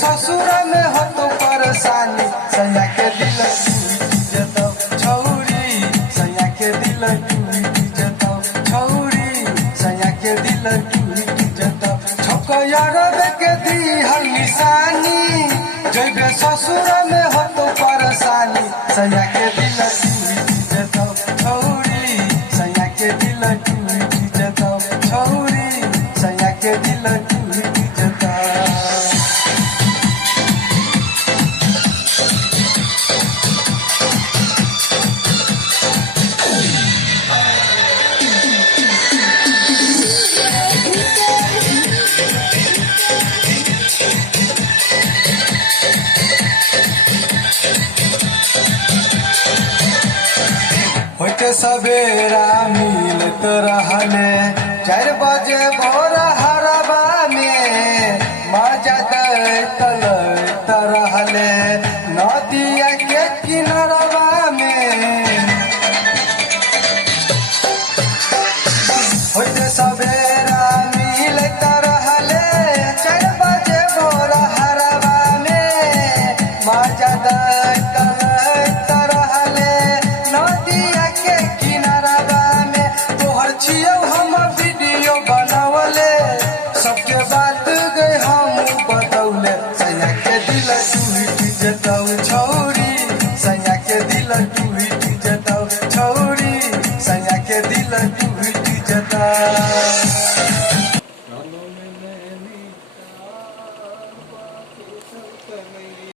ससुर में हो तो परेशानी सैया के दिल टूट जतौ छौरी सैया के दिल टूट जतौ छौरी सैया के दिल टूट जतौ छकयर के दी हल निशानी जब ससुर में हो तो परेशानी सैया के दिल टूट जतौ छौरी सैया के दिल टूट जतौ छौरी सैया के दिल टूट जतौ। होते सवेरा मिलत रहले 4 बजे भोर हरबा में मजा दैत लैत रहले नदिया के किनारवा में। होते सवेरा मिलत रहले 4 बजे भोर हरबा में मजा दैत लैत रहले नदिया के किनारवा में। तोहर छियौ हम वीडियो बनावले सबके बात गए हम बतौले सैया के दिल टूट जतौ छौरी सैया के दिल टूट जतौ छौरी सैया के दिल टूट जतौ।